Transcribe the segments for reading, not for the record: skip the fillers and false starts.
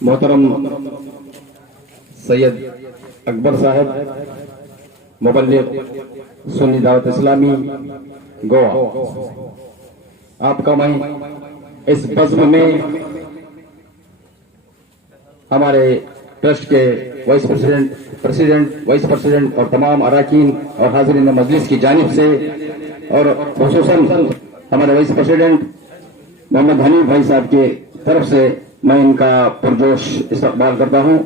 محترم سید اکبر صاحب مبلغ سنی دعوت اسلامی گوا، آپ کا میں اس بزم میں ہمارے ٹرسٹ کے وائس پریزیڈنٹ اور تمام اراکین اور حاضرین مجلس کی جانب سے اور خصوصاً ہمارے وائس پریزیڈنٹ محمد حنیف بھائی صاحب کی طرف سے میں ان کا پرجوش استقبال کرتا ہوں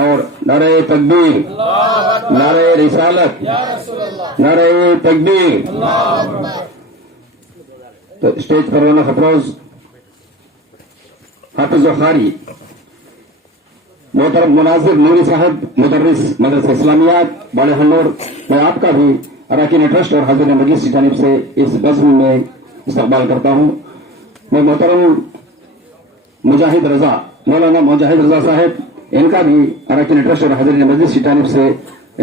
اور نعرہ تکبیر، نعرہ رسالت، نعرہ تکبیر۔ تو اسٹیج پر رونق افروز حافظ وقاری، محترم مناظر نوری صاحب مدرس مدرسہ اسلامیات باڑے ہنور، میں آپ کا بھی اراکین ٹرسٹ اور حاضرین مجلس کی جانب سے اس بزم میں استقبال کرتا ہوں۔ میں محترم مجاہد رضا، مولانا مجاہد رضا صاحب، ان کا بھی اراکین ٹرسٹ اور حاضرین مجلس کی جانب سے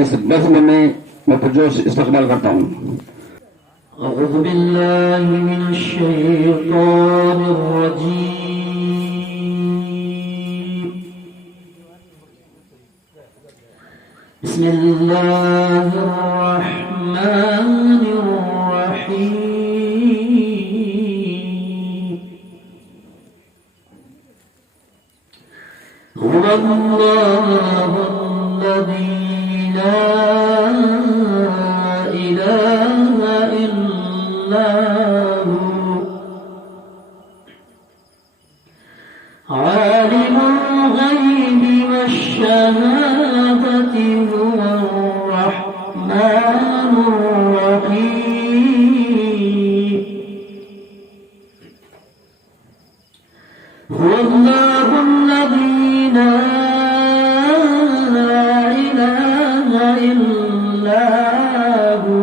اس بزم میں پرجوش استقبال کرتا ہوں۔ اعوذ باللہ من الشیطان الرجیم، بسم اللہ الرحمن الرحیم، هو اللہ الذی لا الہ الا هو، عالم الغیب والشہادة هو الرحمن الرحیم، هو اللہ الذی لا الہ الا هو،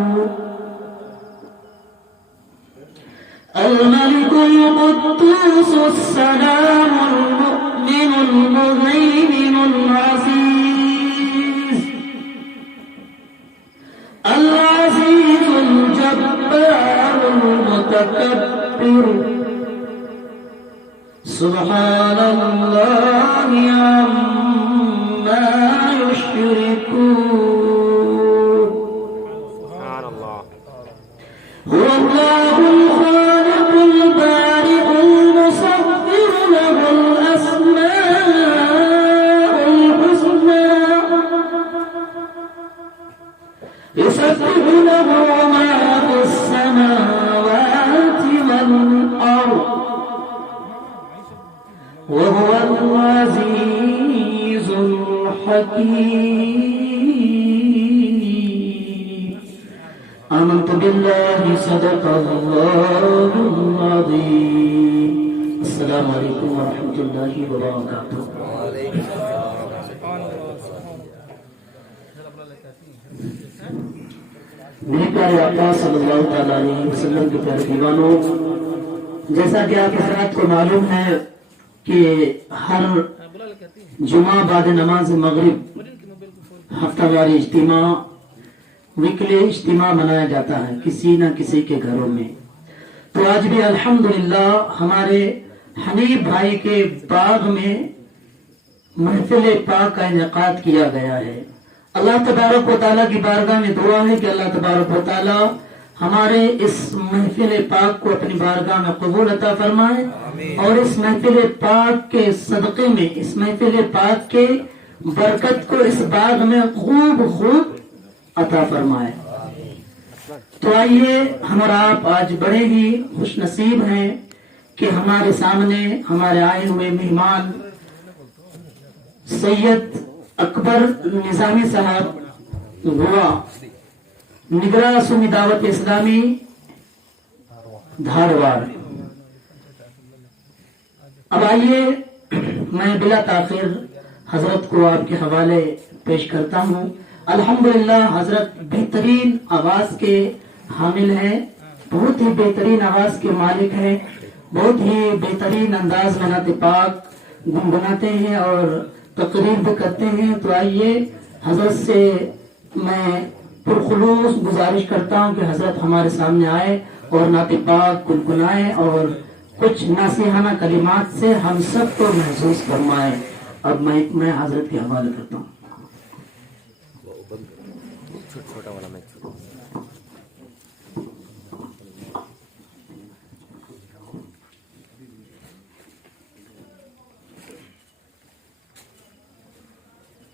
الملك القدوس السلام المؤمن المهيمن العزيز الجبار المتكبر، سبحان الله عما يشركون، هو الله الخالق البارئ المصور له الأسماء الحسنى، يسبح له ما في السماوات والأرض، وهو العزيز الحكيم، آمنت بالله صدق الله العظيم۔ السلام علیکم ورحمۃ اللہ وبرکاتہ۔ میرے پیارے آقا صلی اللہ تعالیٰ علیہ وسلم کے پیارے دیوانوں، جیسا کہ آپ حضرات کو معلوم ہے کہ ہر جمعہ بعد نماز مغرب ہفتہ واری اجتماع، ویکلی اجتماع منایا جاتا ہے کسی نہ کسی کے گھروں میں۔ تو آج بھی الحمدللہ ہمارے حنیف بھائی کے باغ میں محفل پاک کا انعقاد کیا گیا ہے۔ اللہ تبارک و تعالیٰ کی بارگاہ میں دعا ہے کہ اللہ تبارک و تعالیٰ ہمارے اس محفل پاک کو اپنی بارگاہ میں قبول عطا فرمائے، اور اس محفل پاک کے صدقے میں، اس محفل پاک کے برکت کو اس باغ میں خوب خوب عطا فرمائے۔ تو آئیے، ہم اور آپ آج بڑے ہی خوش نصیب ہیں کہ ہمارے سامنے ہمارے آئے ہوئے مہمان سید اکبر نظامی صاحب گوا، نگراں سنی دعوت اسلامی دھارواڑ۔ اب آئیے میں بلا تاخیر حضرت کو آپ کے حوالے پیش کرتا ہوں۔ الحمدللہ حضرت بہترین آواز کے حامل ہیں، بہت ہی بہترین آواز کے مالک ہیں، بہت ہی بہترین انداز میں نعت پاک گنگناتے ہیں اور تقریر بھی کرتے ہیں۔ تو آئیے حضرت سے میں پرخلوص گزارش کرتا ہوں کہ حضرت ہمارے سامنے آئے اور نعت پاک گنگنائے اور کچھ نصیحانہ کلمات سے ہم سب کو محسوس فرمائے۔ अब माइक में हजरत के हवाले करता हूँ।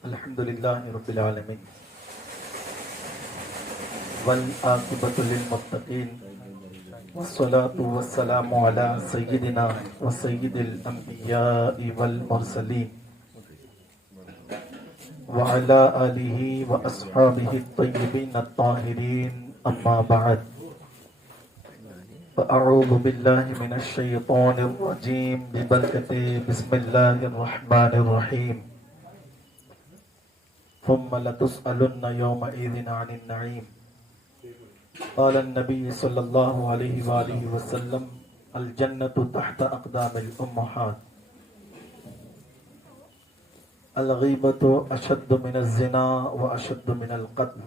अल्हम्दुलिल्लाहि रब्बिल आलमीन वल आक़िबतु लिल मुत्तक़ीन वस्सलातु वस्सलामु अला सय्यिदिना व सय्यिदिल अंबिया'i वल मुरसलीन व अला आलिहि व अस्हाबिहि अत-तय्यिबीन अत-ताहिरीन अम्मा बअद फ़अऊज़ु बिल्लाहि मिनश शैतानिर रजीम बिबरकति बिस्मिल्लाहिर रहमानिर रहीम ثم لتسألن يومئذ عن النعيم قال النبي صلى الله عليه وآله وسلم الجنة تحت أقدام الأمهات الغيبة أشد من الزنا وأشد من القتل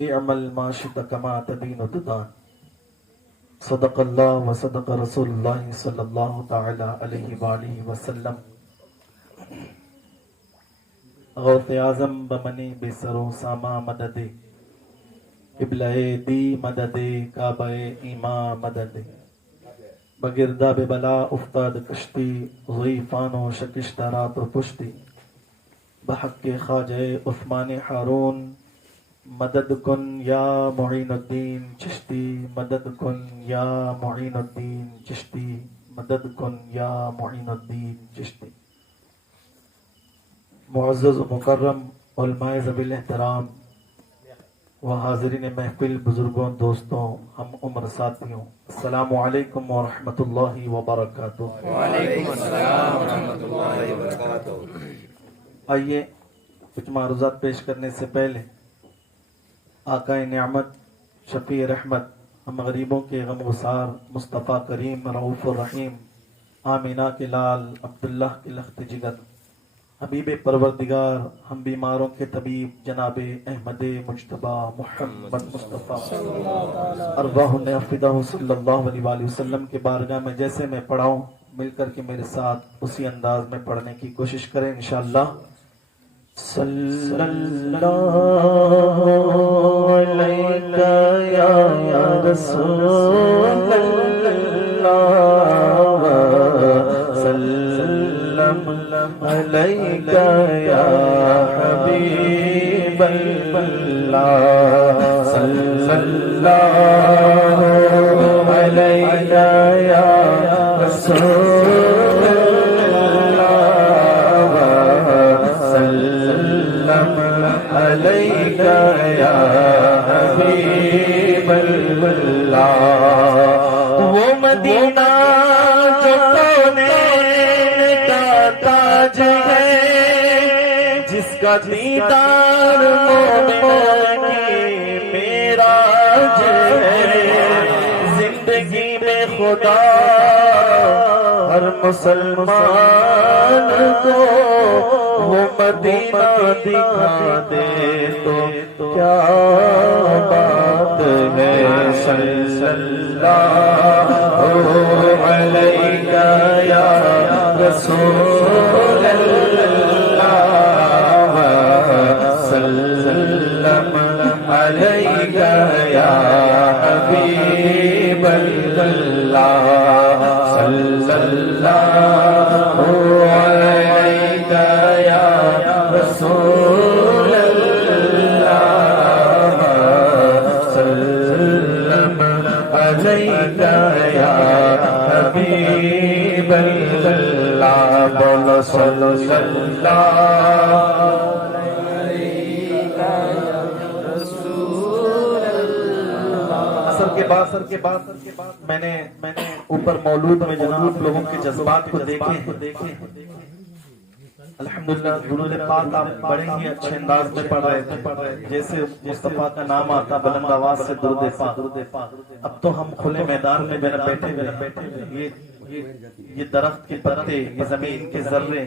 اعمل ما شئت كما تدين تدان صدق الله وصدق رسول الله صلى الله تعالى عليه وآله وسلم غوث اعظم بمنی بسرو ساما مدد قبلہ دی مدد کعبہ ایمان مدد بگردہ بلا افتاد کشتی ضعیفان و شکشت رات و پشتی بحق خواجہ عثمان ہارون مدد کن یا معین الدین چشتی مدد کن یا معین الدین چشتی مدد کن یا معین الدین چشتی معزز و مکرم علماء ذوی احترام و حاضرین محفل بزرگوں دوستوں ہم عمر ساتھیوں السلام علیکم ورحمۃ اللہ وبرکاتہ۔ وعلیکم السلام ورحمۃ اللہ وبرکاتہ۔ آئیے کچھ معروضات پیش کرنے سے پہلے آقا نعمت شفیع رحمت ہم غریبوں کے غم گسار مصطفیٰ کریم رؤوف الرحیم آمینہ کے لال عبداللہ کے لخت جگر حبیب پروردگار ہم بیماروں کے طبیب جناب احمد مجتبی محمد مصطفیٰ ارواح نافدہ صلی اللہ علیہ وآلہ وسلم کے بارگاہ میں جیسے میں پڑھاؤں مل کر کے میرے ساتھ اسی انداز میں پڑھنے کی کوشش کریں انشاءاللہ۔ صلی اللہ علیہ یا رسول اللہ علیک یا حبیب اللہ صلی اللہ علیک یا رسول اللہ سلم علیک یا حبیب اللہ۔ وہ مدینہ جو جس کا دیدار مومن کی معراج ہے، زندگی میں خدا ہر مسلمان کو وہ مدینہ دکھا دے تو کیا بات ہے۔ صلی اللہ علیہ یا رسول اللہ سلم علیک یا حبیب اللہ صلی اللہ علیک یا رسول اللہ سلم علیک یا حبیب اللہ۔ بولو صلی اللہ اثر کے بعد میں نے اوپر مولود میں جناب لوگوں کے جذبات کو دیکھے الحمدللہ درود پاک آپ بڑے ہی اچھے انداز میں پڑھ رہے تھے، جیسے مصطفیٰ کا نام آتا بلند آواز سے درود پاک۔ اب تو ہم کھلے میدان میں بیٹھے ہوئے، یہ یہ درخت کے پتے، یہ زمین کے ذرے،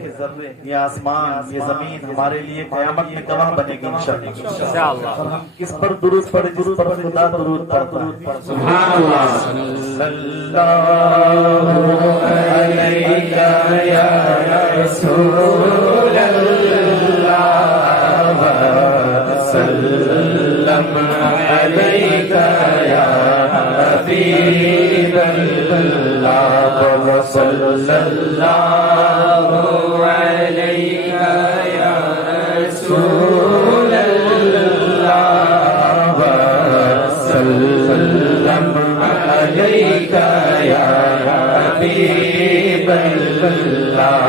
یہ آسمان، یہ زمین ہمارے لیے قیامت میں گواہ بنے گی انشاءاللہ۔ اور ہم کس پر درود پڑھیں؟ جس پر خدا درود پڑھتا ہے۔ سبحان اللہ۔ صلی اللہ علیہ یا رسول اللہ وسلم علیک یا حبیب اللہ صلی اللہ علیہ یا رسول اللہ وسلم علیک یا حبیب اللہ۔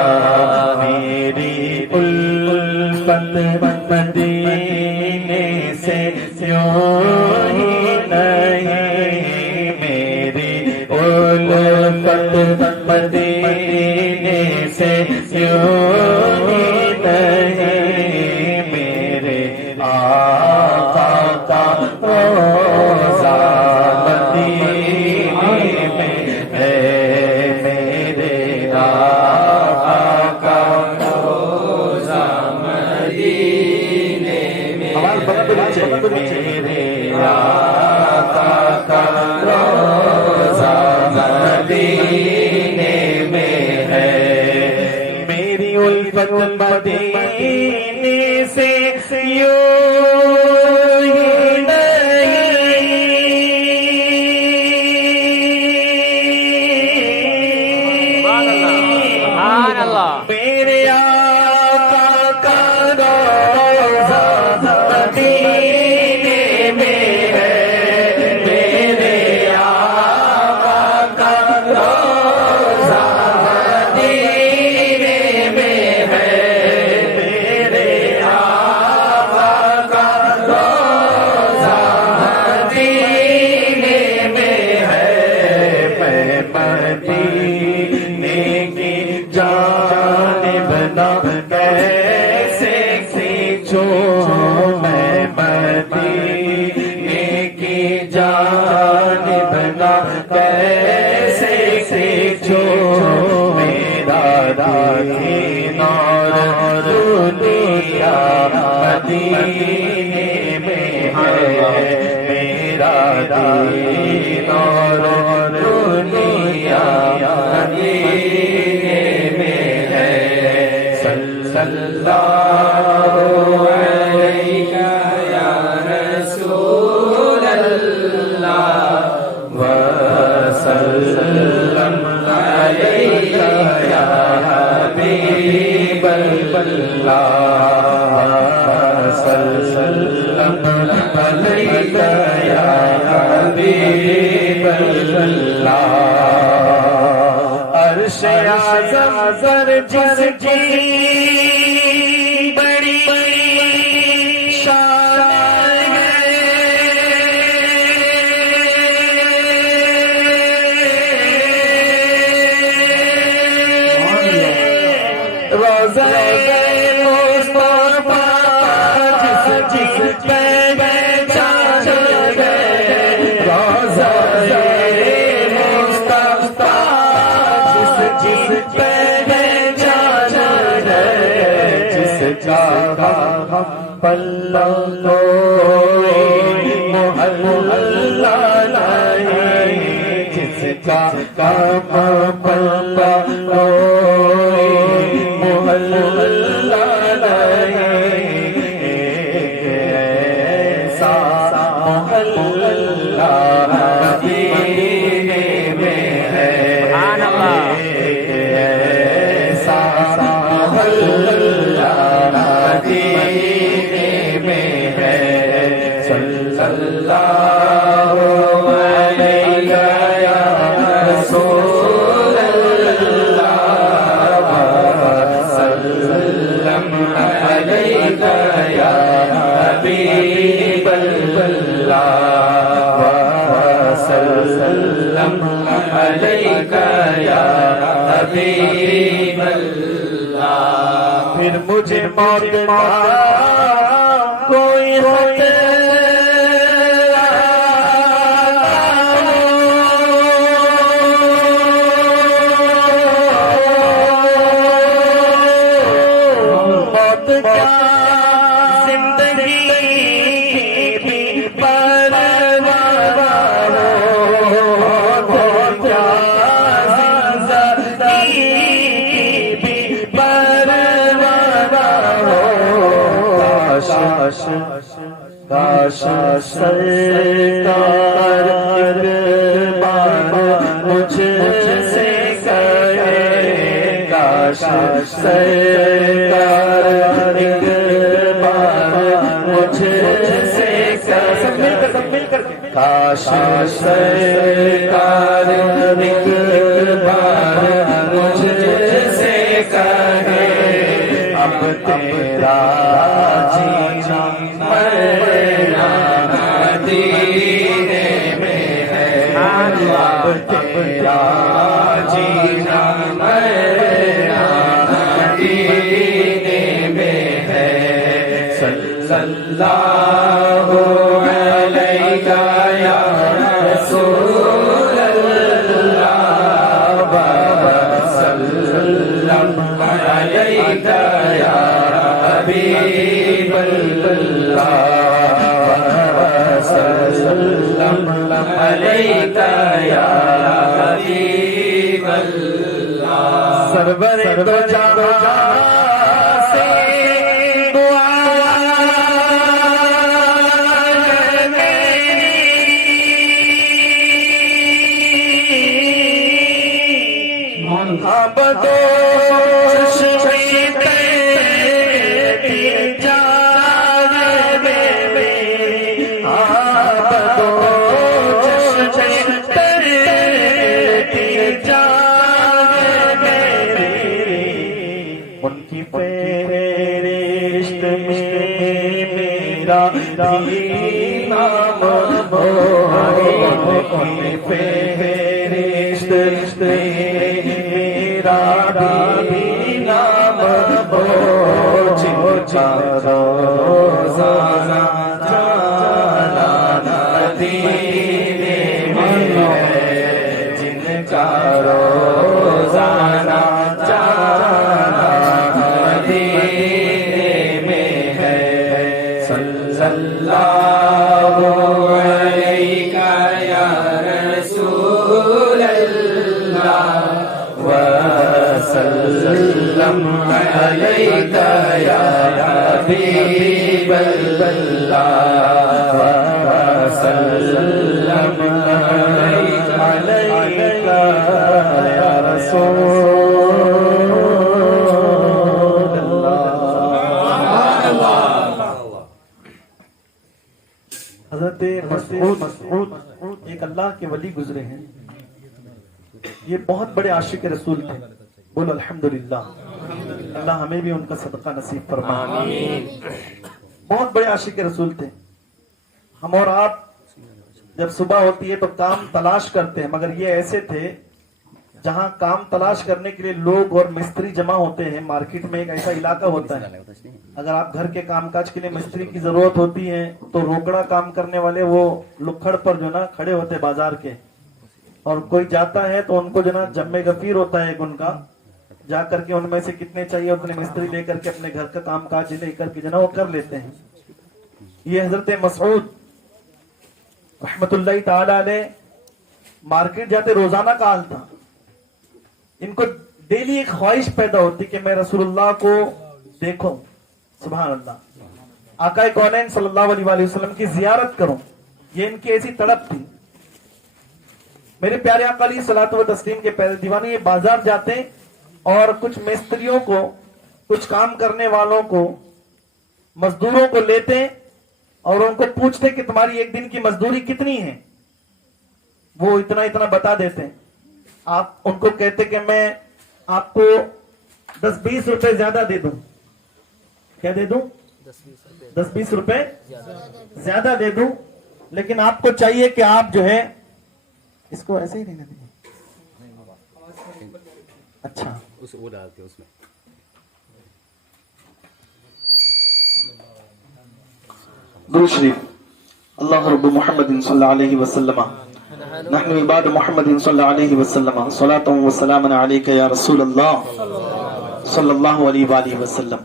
میری الفت مدینے سے یوں ہی نہیں، میری الفت مدینے سے یوں ہی نہیں، میرے آقا کا روضہ مدینے میں ہے، میرے آقا کا روضہ مدینے میں ہے، میرے آقا کا روضہ مدینے میں ہے۔ میری الفت مدینے سے یوں ہی میرے آقا کا روضہ مدینے میں ہے، میرے آقا کا روضہ مدینے میں ہے، میرے آقا کا روضہ مدینے میں ہے۔ میں مدینے کی جانب نہ کیسے کھینچوں، میں مدینے کی جانب نہ کیسے کھینچوں، میرا دینار دنیا مدینے میں ہے، میرا دینار دنیا مدینے میں ہے۔ صلی اللہ علیہ یا رسول اللہ وسلم علیہ یا حبیب اللہ وسلم علیہ یا حبیب اللہ۔ عرش اعظم زر جس کی بڑی شان ہے، روضہ مصطفیٰ جس پہ چاند ہے، روضہ مصطفیٰ جس پہ چاند ہے، جس جگہ ہم پلہ محلہ نہیں، جس جگہ ہم پلہ محلہ نہیں، ایسا محلہ مدینے میں ہے، ایسا محلہ مدینے میں ہے۔ صلی اللہ علیہ یا رسول اللہ وسلم علیہ یا حبیب اللہ وسلم علیہ یا حبیب اللہ۔ پھر مجھے موت کا کوئی کیا زندگی کی پرواہ ہو، کیا زندگی کی پرواہ ہو، کاش سرکار ایک بار مجھ سے کہے، کاش سرکار ایک بار مجھ سے کہے، کاش سرکار ایک بار مجھ سے کہے، اب تیرا جینا مرنا مدینے میں ہے، اب تیرا جینا مرنا مدینے میں ہے، صلی اللہ علیہ یا رسول اللہ وسلم علیہ یا حبیب اللہ وسلم علیہ یا حبیب اللہ، سرور دو جہاں سے دعا بدوش تیری جان میری، بدوش تیری جان میری، ان کی فہرست میں میرا بھی نام ہو، ان کی فہرست میں میرا بھی نام ہو، جن کا روزانہ جانا مدینے میں ہے، جن کا روزانہ جانا مدینے میں ہے، صلی اللہ علیہ یا رسول اللہ وسلم علیہ یا حبیب اللہ وسلم علیہ یا رسول اللہ۔ حضرت مسعود ایک اللہ کے ولی گزرے ہیں، یہ بہت بڑے عاشق رسول تھے، بولو الحمدللہ، اللہ ہمیں بھی ان کا صدقہ نصیب فرمائے، بہت بڑے عاشق رسول تھے۔ ہم اور آپ جب صبح ہوتی ہے تو کام تلاش کرتے ہیں، مگر یہ ایسے تھے جہاں کام تلاش کرنے کے لیے لوگ اور مستری جمع ہوتے ہیں۔ مارکیٹ میں ایک ایسا علاقہ ہوتا ہے، اگر آپ گھر کے کام کاج کے لیے مستری کی ضرورت ہوتی ہے تو روکڑا کام کرنے والے وہ لکھڑ پر جو نا کھڑے ہوتے بازار کے، اور کوئی جاتا ہے تو ان کو جو نا جمع غفیر ہوتا ہے ایک ان کا، جا کر کے ان میں سے کتنے چاہیے اتنے مستری لے کر کے اپنے گھر کا کام کاج لے کر کے جو نا وہ کر لیتے ہیں۔ یہ حضرت مسعود رحمت اللہ تعالی علیہ مارکیٹ جاتے روزانہ کا حال تھا، ان کو ڈیلی ایک خواہش پیدا ہوتی کہ میں رسول اللہ کو دیکھوں، سبحان اللہ، آقا کونین صلی اللہ علیہ وسلم کی زیارت کروں، یہ ان کی ایسی تڑپ تھی۔ میرے پیارے آقا علیہ الصلوۃ والتسلیم کے پیارے دیوانے یہ بازار جاتے اور کچھ مستریوں کو، کچھ کام کرنے والوں کو، مزدوروں کو لیتے اور ان کو پوچھتے کہ تمہاری ایک دن کی مزدوری کتنی ہے، وہ اتنا اتنا بتا دیتے، آپ ان کو کہتے کہ میں آپ کو 10-20 روپے زیادہ دے دوں، کیا دے دوں؟ 10-20 روپے زیادہ دے دوں، لیکن آپ کو چاہیے کہ آپ جو ہے اس کو ایسے ہی رہنے دیں۔ اچھا وہ ڈالتے اس میں درود شریف۔ اللہ رب محمد صلی اللہ علیہ وسلم، نحن عباد محمد صلی اللہ علیہ وسلم، صلاۃ و سلام علیک یا رسول اللہ صلی اللہ علیہ وآلہ وسلم۔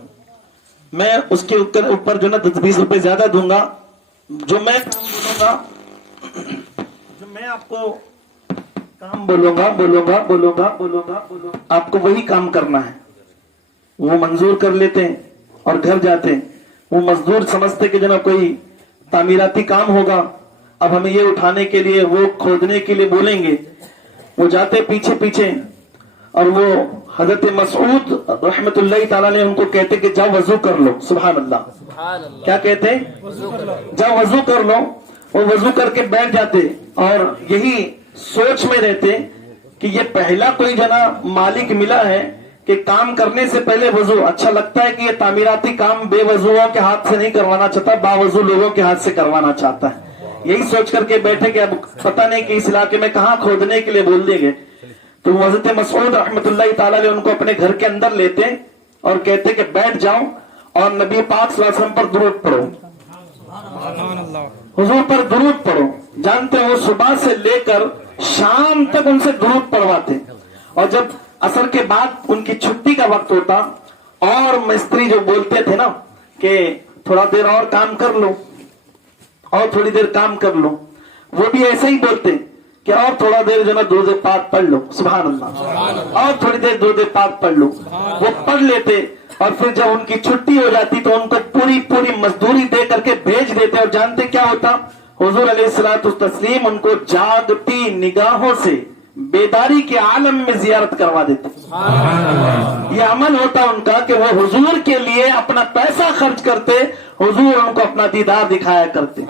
میں اس کے اوپر جو نا 10-20 روپے زیادہ دوں گا. جو میں کام بولوں گا، جو میں آپ کو کام بولوں گا آپ کو وہی کام کرنا ہے. وہ منظور کر لیتے ہیں اور گھر جاتے ہیں. وہ مزدور سمجھتے کہ جناب کوئی تعمیراتی کام ہوگا، اب ہمیں یہ اٹھانے کے لیے وہ کھودنے کے لیے بولیں گے. وہ جاتے پیچھے پیچھے اور وہ حضرت مسعود رحمت اللہ تعالیٰ نے ان کو کہتے کہ جاؤ وضو کر لو. سبحان اللہ. کیا کہتے؟ جاؤ وضو کر لو. وہ وضو کر کے بیٹھ جاتے اور یہی سوچ میں رہتے کہ یہ پہلا کوئی جناب مالک ملا ہے کہ کام کرنے سے پہلے وضو. اچھا لگتا ہے کہ یہ تعمیراتی کام بے وضوؤں کے ہاتھ سے نہیں کروانا چاہتا، باوضو لوگوں کے ہاتھ سے کروانا چاہتا ہے. یہی سوچ کر کے بیٹھے کہ اب پتہ نہیں کہ اس علاقے میں کہاں کھودنے کے لیے بول دیں گے. تو حضرت مسعود رحمت اللہ تعالیٰ نے ان کو اپنے گھر کے اندر لیتے اور کہتے کہ بیٹھ جاؤ اور نبی پاک صلی اللہ علیہ وسلم پر درود پڑھو، حضور پر درود پڑھو. جانتے ہو صبح سے لے کر شام تک ان سے درود پڑھواتے. اور جب عصر کے بعد ان کی چھٹی کا وقت ہوتا اور مستری جو بولتے تھے نا کہ تھوڑا دیر اور کام کر لو اور تھوڑی دیر کام کر لو، وہ بھی ایسا ہی بولتے کہ اور تھوڑا دیر جو نا درود پاک پڑھ لو. سبحان اللہ. اور تھوڑی دیر درود پاک پڑھ لو. وہ پڑھ لیتے اور پھر جب ان کی چھٹی ہو جاتی تو ان کو پوری مزدوری دے کر کے بھیج دیتے. اور جانتے کیا ہوتا؟ حضور علیہ الصلوۃ والتسلیم ان کو جاگتی نگاہوں سے بیداری کے عالم میں زیارت کروا دیتے. یہ عمل ہوتا ان کا کہ وہ حضور کے لیے اپنا پیسہ خرچ کرتے، حضور ان کو اپنا دیدار دکھایا کرتے.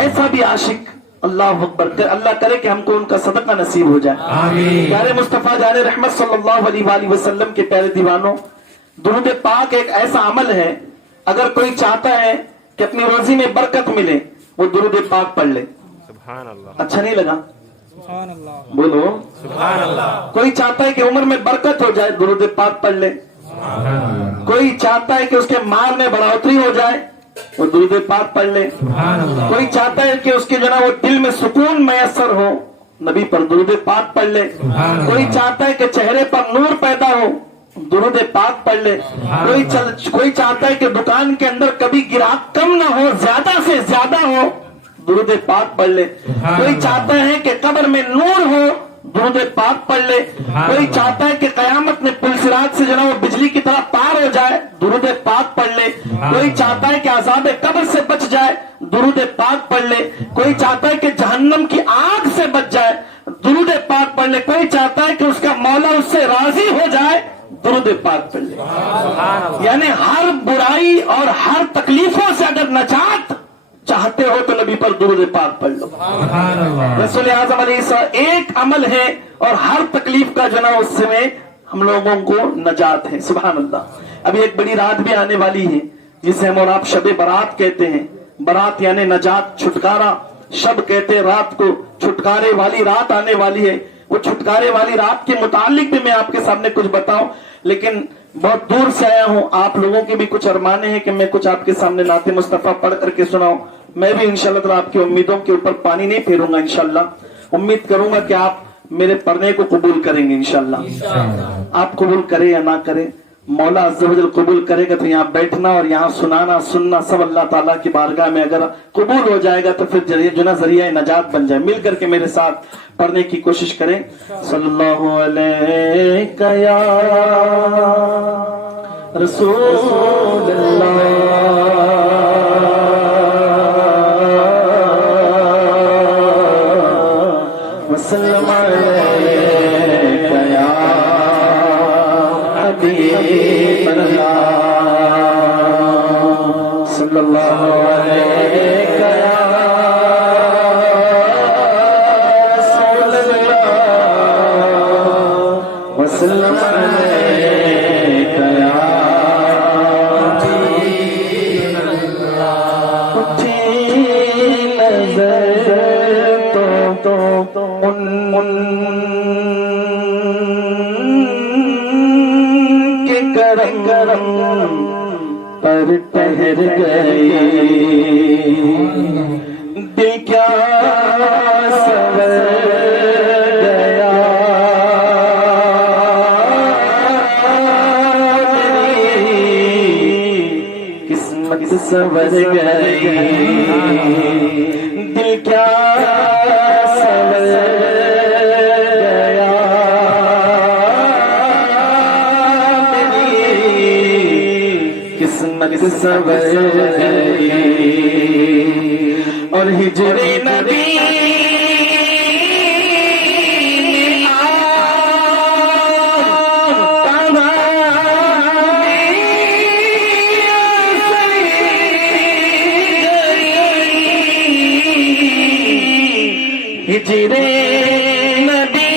ایسا بھی عاشق اللہ اکبر، اللہ کرے کہ ہم کو ان کا صدقہ نصیب ہو جائے. پیارے مصطفیٰ جان رحمت صلی اللہ علیہ وآلہ وسلم کے پیارے دیوانوں، درود پاک ایک ایسا عمل ہے، اگر کوئی چاہتا ہے کہ اپنی روزی میں برکت ملے وہ درود پاک پڑھ لے. اچھا نہیں لگا؟ بولو سبحان اللہ. کوئی چاہتا ہے کہ عمر میں برکت ہو جائے، درود پاک پڑھ لے. کوئی چاہتا ہے کہ اس کے مال میں بڑھوتری ہو جائے، وہ درود پاک پڑھ لے. کوئی چاہتا ہے کہ اس کے جناب وہ دل میں سکون میسر ہو، نبی پر درود پاک پڑھ لے. کوئی چاہتا ہے کہ چہرے پر نور پیدا ہو، درود پاک پڑھ لے. کوئی چاہتا ہے کہ دکان کے اندر کبھی گراہک کم نہ ہو، زیادہ سے زیادہ ہو، درود پاک پڑھ لے. کوئی چاہتا ہے کہ قبر میں نور ہو، درود پاک پڑھ لے. کوئی چاہتا ہے کہ قیامت میں پل صراط سے جناب وہ بجلی کی طرح پار ہو جائے، درود پاک پڑھ لے. کوئی چاہتا ہے کہ عذاب قبر سے بچ جائے، درود پاک پڑھ لے. کوئی چاہتا ہے کہ جہنم کی آگ سے بچ جائے، درود پاک پڑھ لے. کوئی چاہتا ہے کہ اس کا مولا اس سے راضی ہو جائے، درود پاک پڑھ لے. یعنی ہر برائی اور ہر تکلیفوں سے اگر نجات چاہتے ہو تو نبی پر درود پاک پڑھ لو. رسول اعظم علیہ السلام ایک عمل ہے اور ہر تکلیف کا جو نا اس سے ہم لوگوں کو نجات ہے. سبحان اللہ. ابھی ایک بڑی رات بھی آنے والی ہے جسے ہم اور آپ شب برات کہتے ہیں. برات یعنی نجات، چھٹکارا. شب کہتے ہیں رات کو، چھٹکارے والی رات آنے والی ہے. وہ چھٹکارے والی رات کے متعلق بھی میں آپ کے سامنے کچھ بتاؤں، لیکن بہت دور سے آیا ہوں. آپ لوگوں کی بھی کچھ ارمانے ہیں کہ میں کچھ آپ کے سامنے نعت مصطفیٰ پڑھ کر کے سناؤں. میں بھی انشاءاللہ تعالیٰ آپ کی امیدوں کے اوپر پانی نہیں پھیروں گا. انشاءاللہ امید کروں گا کہ آپ میرے پڑھنے کو قبول کریں گے. انشاءاللہ آپ قبول کریں یا نہ کریں، مولا عز و جل قبول کرے گا تو یہاں بیٹھنا اور یہاں سنانا سننا سب اللہ تعالیٰ کی بارگاہ میں اگر قبول ہو جائے گا تو پھر جو نا ذریعہ نجات بن جائے. مل کر کے میرے ساتھ پڑھنے کی کوشش کریں. صلی اللہ علیہ یا رسول اللہ وسلم علیک یا حبیب اللہ صلی اللہ علیک یا رسول اللہ وسلم علیک یا حبیب اللہ. اٹھی نظر تو ان کے کرم پر ٹہر گئی، دل کیا سور گیا. قسمت سنور گئی دل کیا سنور گیا میری قسمت سنور گئی اور ہجر نبی ہجرے نبی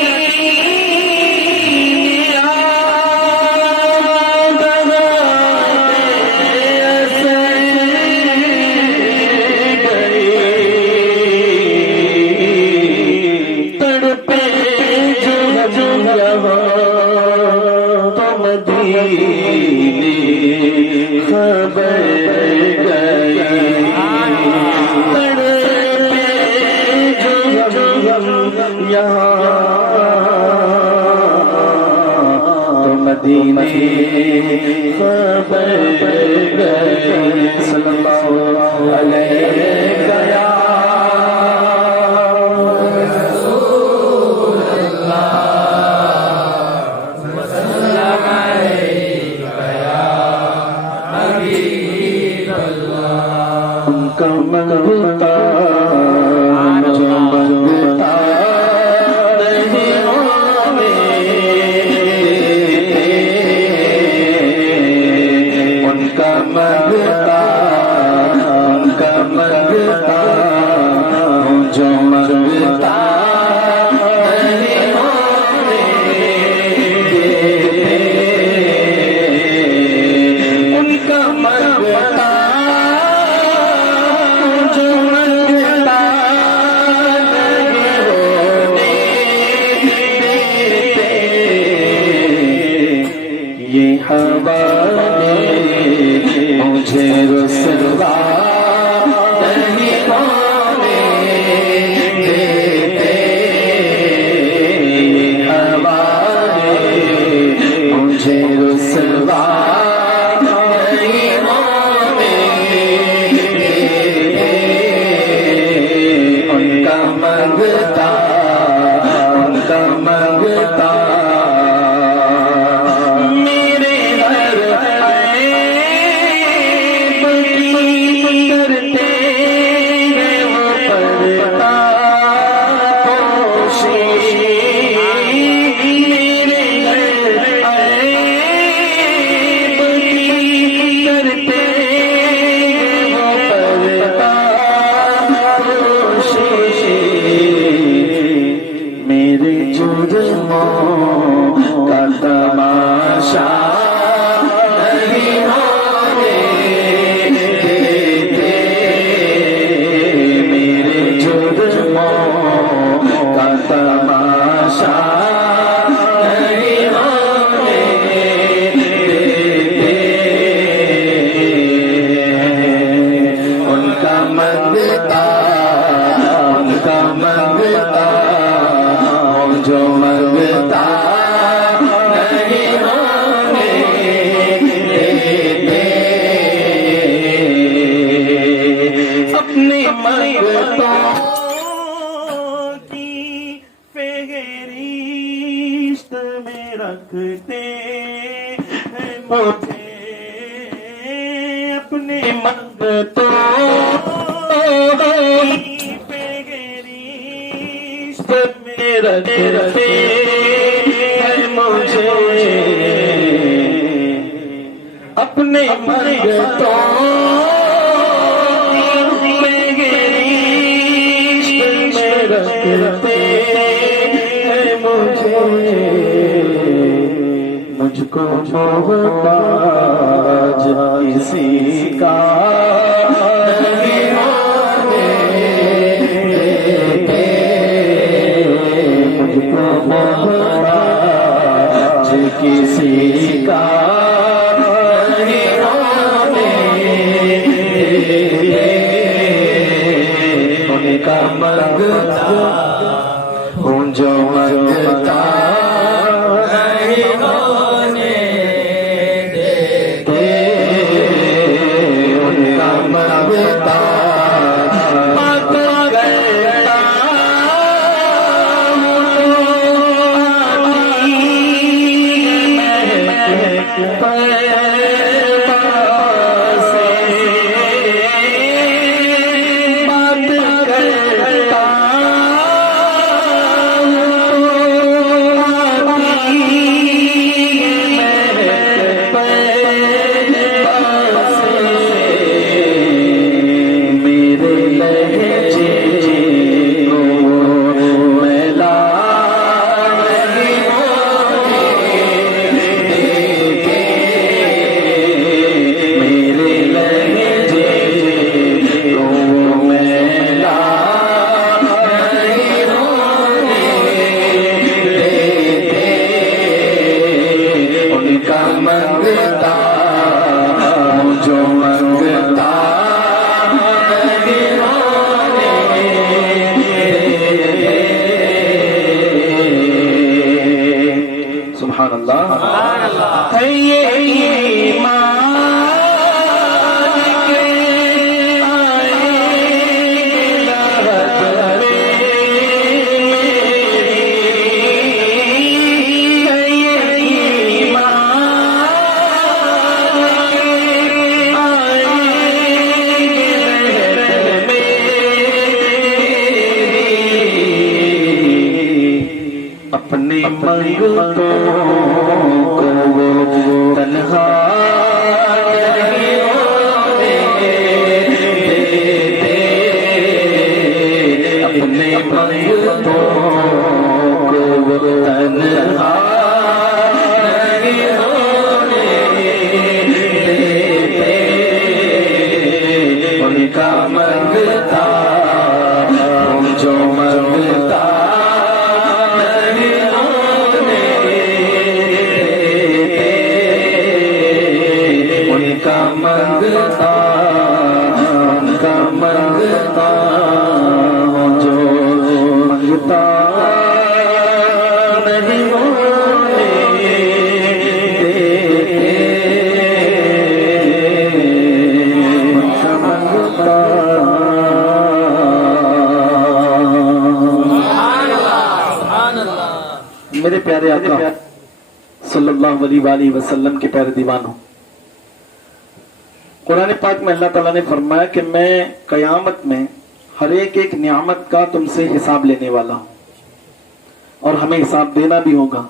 تڑپے جو یہاں تو مدینے خبر گئی یہاں تو مدینے خبر گئی صلی اللہ علیہ یا رسول اللہ وسلم علیک یا حبیب اللہ ان کا منگتا جو منگتا ان کا منگتا جو منگتا یہ ہوا مجھے رسوا رکھتے ہیں مجھے اپنے منگتوں پہ گریشت میں رکھتے ہیں مجھے اپنے منگتوں پہ گریشت میں رکھتے ہیں مجھے مجھ کو محتاج کسی کا نہیں ہونے دیتے مجھ کو محتاج کسی کا نہیں ہونے دیتے ان کا منگتا ہوں جو منگتا जो मंगता सुभान अल्लाह है ये अपने मंगतों को वो तन्हा नहीं होने देते, अपने मंगतों को वो तन्हा नहीं होने देते, उनका मंगता जो मंगता मंगता जो मंगता नहीं होने देते, मंगता। मेरे प्यारे आका सल्लल्लाहु अलैहि वसल्लम के प्यारे दीवानों, कुरान पाक में अल्लाह ताला ने फरमाया कि मैं कयामत में हर एक नियामत का तुमसे हिसाब लेने वाला हूं और हमें हिसाब देना भी होगा।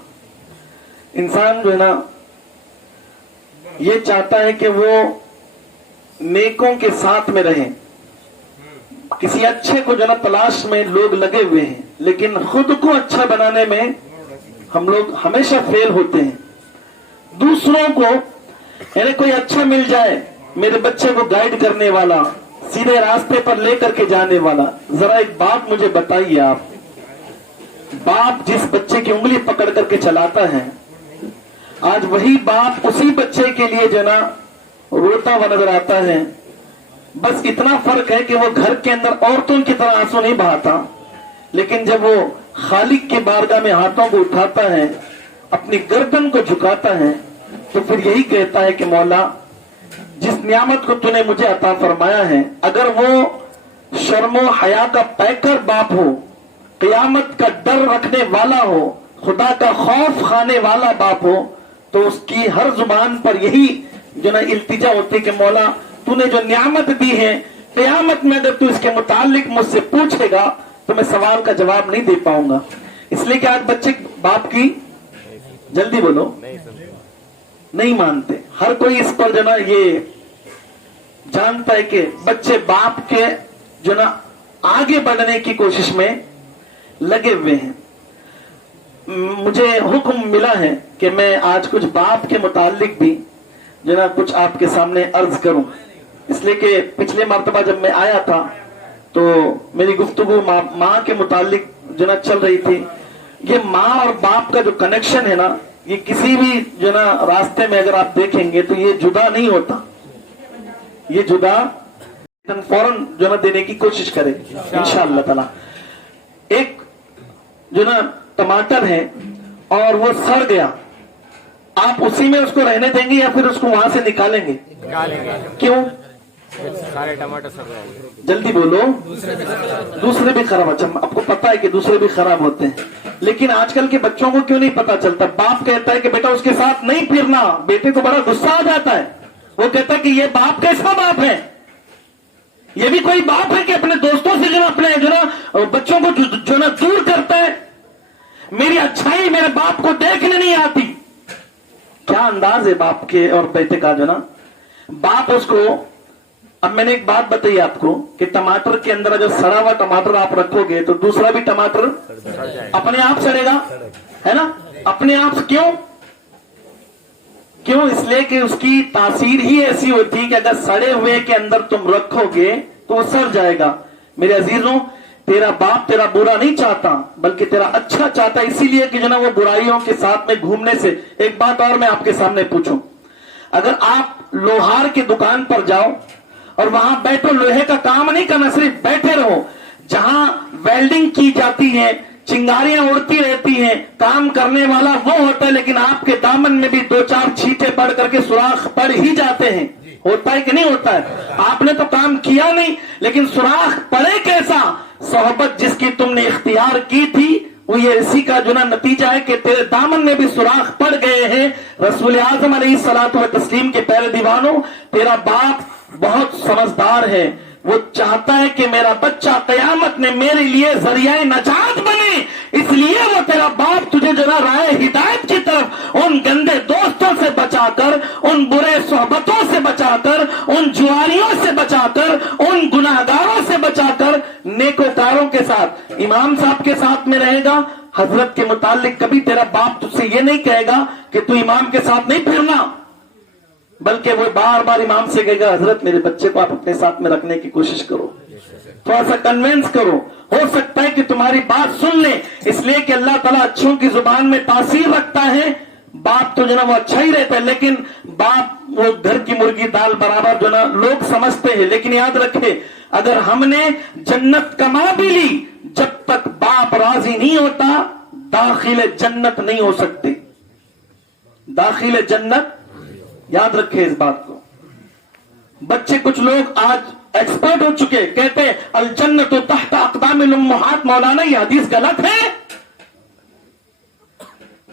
इंसान जो है ना ये चाहता है कि वो नेकों के साथ में रहे, किसी अच्छे को जो ना तलाश में लोग लगे हुए हैं, लेकिन खुद को अच्छा बनाने में हम लोग हमेशा फेल होते हैं। दूसरों को यानी कोई अच्छा मिल जाए, मेरे बच्चे को गाइड करने वाला, सीधे रास्ते पर लेकर के जाने वाला। जरा एक बात मुझे बताइए, आप बाप जिस बच्चे की उंगली पकड़ करके चलाता है, आज वही बाप उसी बच्चे के लिए जो ना रोता हुआ नजर आता है। बस इतना फर्क है कि वो घर के अंदर औरतों की तरह आंसू नहीं बहाता, लेकिन जब वो खालिक की बारगाह में हाथों को उठाता है, अपनी गर्दन को झुकाता है, तो फिर यही कहता है कि मौला जिस नियामत को तूने मुझे अता फरमाया है, अगर वो शर्मो हया का पैकर बाप हो, क़यामत का डर रखने वाला हो, खुदा का खौफ खाने वाला बाप हो, तो उसकी हर जुबान पर यही जो ना इल्तिजा होती है कि मौला तूने जो नियामत दी है, क़यामत में अगर तू इसके मुतालिक मुझसे पूछेगा तो मैं सवाल का जवाब नहीं दे पाऊंगा। इसलिए कि आज बच्चे बाप की, जल्दी बोलो, नहीं मानते। हर कोई इस पर जो ना ये जानता है कि बच्चे बाप के जो ना आगे बढ़ने की कोशिश में लगे हुए हैं। मुझे हुक्म मिला है कि मैं आज कुछ बाप के मुतालिक भी जो ना कुछ आपके सामने अर्ज करूं, इसलिए कि पिछले मर्तबा जब मैं आया था तो मेरी गुफ्तगू माँ के मुतालिक जो ना चल रही थी। ये माँ और बाप का जो कनेक्शन है ना, ये किसी भी जो ना रास्ते में अगर आप देखेंगे तो ये जुदा नहीं होता, ये जुदा फौरन जो ना देने की कोशिश करे इंशाअल्लाह ताला। एक जो ना टमाटर है और वो सड़ गया, आप उसी में उसको रहने देंगे या फिर उसको वहां से निकालेंगे? क्यों? सारे टमाटर सड़ जाएंगे। जल्दी बोलो। दूसरे भी खराब, अच्छा आपको पता है कि दूसरे भी खराब होते हैं, लेकिन आजकल के बच्चों को क्यों नहीं पता चलता? बाप कहता है कि बेटा उसके साथ नहीं फिरना, बेटे को बड़ा गुस्सा आ जाता है, वो कहता है कि ये बाप कैसा बाप है? ये भी कोई बाप है कि अपने दोस्तों से जो ना अपने जो ना बच्चों को जो ना दूर करता है? मेरी अच्छाई मेरे बाप को देखने नहीं आती। क्या अंदाज है बाप के और बेटे का जो ना? बाप उसको, अब मैंने एक बात बताई आपको कि टमाटर के अंदर जो सड़ा हुआ टमाटर आप रखोगे तो दूसरा भी टमाटर अपने आप सड़ेगा, है ना? अपने आप। क्यों? क्यों? इसलिए कि उसकी तासीर ही ऐसी होती है कि अगर सड़े हुए के अंदर तुम रखोगे तो वो सड़ जाएगा। मेरे अजीजों, तेरा बाप तेरा बुरा नहीं चाहता बल्कि तेरा अच्छा चाहता है, इसीलिए कि जो ना वो बुराइयों के साथ में घूमने से। एक बात और मैं आपके सामने पूछूं, अगर आप लोहार की दुकान पर जाओ और वहां बैठो, लोहे का काम नहीं करना, सिर्फ बैठे रहो। जहां वेल्डिंग की जाती है, चिंगारियां उड़ती रहती हैं, काम करने वाला वो होता है, लेकिन आपके दामन में भी 2-4 छींटे पड़ करके सुराख पड़ ही जाते हैं। होता है कि नहीं होता है? आपने तो काम किया नहीं, लेकिन सुराख पड़े कैसा? सोहबत जिसकी तुमने इख्तियार की थी, वो ये इसी का जो ना नतीजा है कि तेरे दामन में भी सुराख पड़ गए हैं। रसूल आजम अलैहिस्सलातु व तस्लीम के प्यारे दीवानों, तेरा बाप बहुत समझदार है, वो चाहता है कि मेरा बच्चा कयामत में मेरे लिए जरिया नजात बने, इसलिए वो तेरा बाप तुझे जो ना राह हिदायत की तरफ, उन गंदे दोस्तों से बचाकर, उन बुरे सोहबतों से बचाकर, उन जुआरियों से बचाकर, उन गुनाहगारों से बचाकर नेकोकारों के साथ, इमाम साहब के साथ में रहेगा। हजरत के मुतालिक कभी तेरा बाप तुझसे ये नहीं कहेगा कि तू इमाम के साथ नहीं फिरना, बल्कि वो बार बार इमाम से कहेगा, हजरत मेरे बच्चे को आप अपने साथ में रखने की कोशिश करो, थोड़ा सा कन्विंस करो, हो सकता है कि तुम्हारी बात सुन ले। इसलिए कि अल्लाह ताला अच्छों की जुबान में तासीर रखता है। बाप तो जो ना वो अच्छा ही रहता है, लेकिन बाप वो घर की मुर्गी दाल बराबर जो ना लोग समझते हैं। लेकिन याद रखे, अगर हमने जन्नत कमा भी ली, जब तक बाप राजी नहीं होता, दाखिल जन्नत नहीं हो सकती। दाखिल जन्नत, याद रखे इस बात को। बच्चे कुछ लोग आज एक्सपर्ट हो चुके, कहते अल जन्नतु तहत अक़दामिल उम्महात। मौलाना ये हदीस गलत है।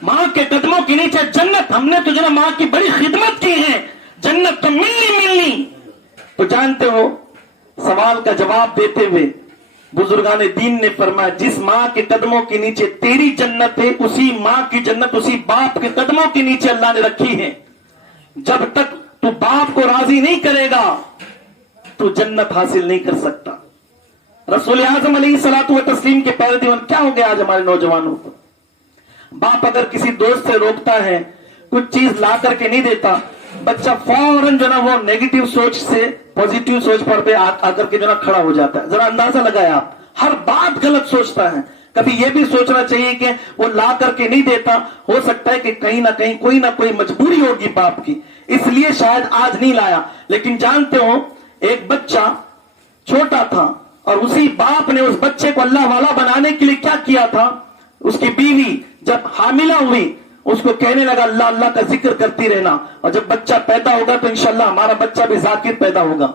मां के कदमों के नीचे जन्नत, हमने तो जो ना मां की बड़ी खिदमत की है, जन्नत तो मिलनी। तो जानते हो, सवाल का जवाब देते हुए बुजुर्गान दीन ने फरमाया, जिस मां के कदमों के नीचे तेरी जन्नत है, उसी मां की जन्नत उसी बाप के कदमों के नीचे अल्लाह ने रखी है। जब तक तू बाप को राजी नहीं करेगा, तू जन्नत हासिल नहीं कर सकता। रसूल आजम अलैहिस्सलातु व तस्लीम के प्यारे दीवान, क्या हो गया आज हमारे नौजवानों को? बाप अगर किसी दोस्त से रोकता है, कुछ चीज ला करके नहीं देता, बच्चा फौरन जो ना वो नेगेटिव सोच से पॉजिटिव सोच पर पे आकर के जो ना खड़ा हो जाता है। जरा अंदाजा लगाया आप, हर बात गलत सोचता है। कभी यह भी सोचना चाहिए कि वो ला करके नहीं देता, हो सकता है कि कहीं ना कहीं कोई ना कोई मजबूरी होगी बाप की, इसलिए शायद आज नहीं लाया। लेकिन जानते हो, एक बच्चा छोटा था और उसी बाप ने उस बच्चे को अल्लाह वाला बनाने के लिए क्या किया था? उसकी बीवी जब हामिला हुई, उसको कहने लगा अल्लाह अल्लाह का जिक्र करती रहना, और जब बच्चा पैदा होगा तो इंशाल्लाह हमारा बच्चा भी जाकिर पैदा होगा।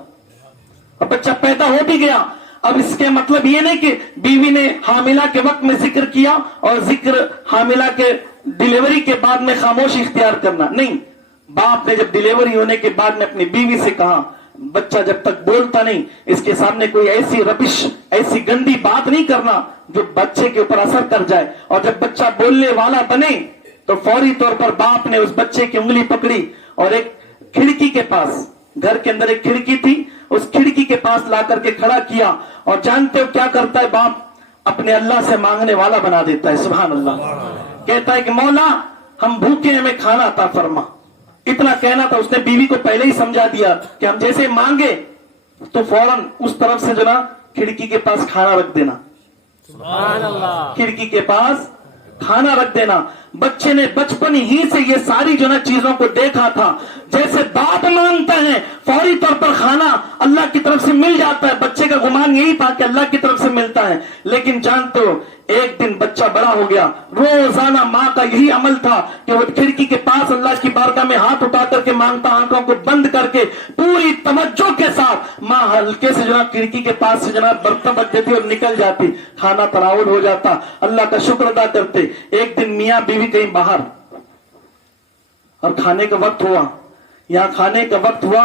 और बच्चा पैदा हो भी गया। अब इसके मतलब ये नहीं कि बीवी ने हामिला के वक्त में जिक्र किया और जिक्र हामिला के डिलीवरी के बाद में खामोश इख्तियार करना, नहीं। बाप ने जब डिलीवरी होने के बाद में अपनी बीवी से कहा, बच्चा जब तक बोलता नहीं, इसके सामने कोई ऐसी रबिश, ऐसी गंदी बात नहीं करना जो बच्चे के ऊपर असर कर जाए, और जब बच्चा बोलने वाला बने तो फौरी तौर पर बाप ने उस बच्चे की उंगली पकड़ी और एक खिड़की के पास, घर के अंदर एक खिड़की थी, उस खिड़की के पास ला करके खड़ा किया। और जानते हो क्या करता है बाप? अपने अल्लाह से मांगने वाला बना देता है। सुभान अल्लाह। कहता है कि मौला हम भूखे, हमें खाना अता फरमा। इतना कहना था, उसने बीवी को पहले ही समझा दिया कि हम जैसे मांगे तो फौरन उस तरफ से जो ना खिड़की के पास खाना रख देना। सुभान अल्लाह। खिड़की के पास खाना रख देना। बच्चे ने बचपन ही से ये सारी जो ना चीजों को देखा था। जैसे बाप मांगता है, फौरी तौर पर खाना अल्लाह की तरफ से मिल जाता है। बच्चे का गुमान यही था कि अल्लाह की तरफ से मिलता है। लेकिन जानते हो, एक दिन बच्चा बड़ा हो गया, रोजाना माँ का यही अमल था कि वो खिड़की के पास अल्लाह की बारगाह में हाथ उठा करके मांगता, आंखों को बंद करके पूरी तवज्जो के साथ। माँ हल्के से जनाब खिड़की के पास से जनाब बर्तन रख देती और निकल जाती, खाना तनावुल हो जाता, अल्लाह का शुक्र अदा करते। एक दिन मियाँ बीवी कहीं बाहर और खाने का वक्त हुआ, यहाँ खाने का वक्त हुआ,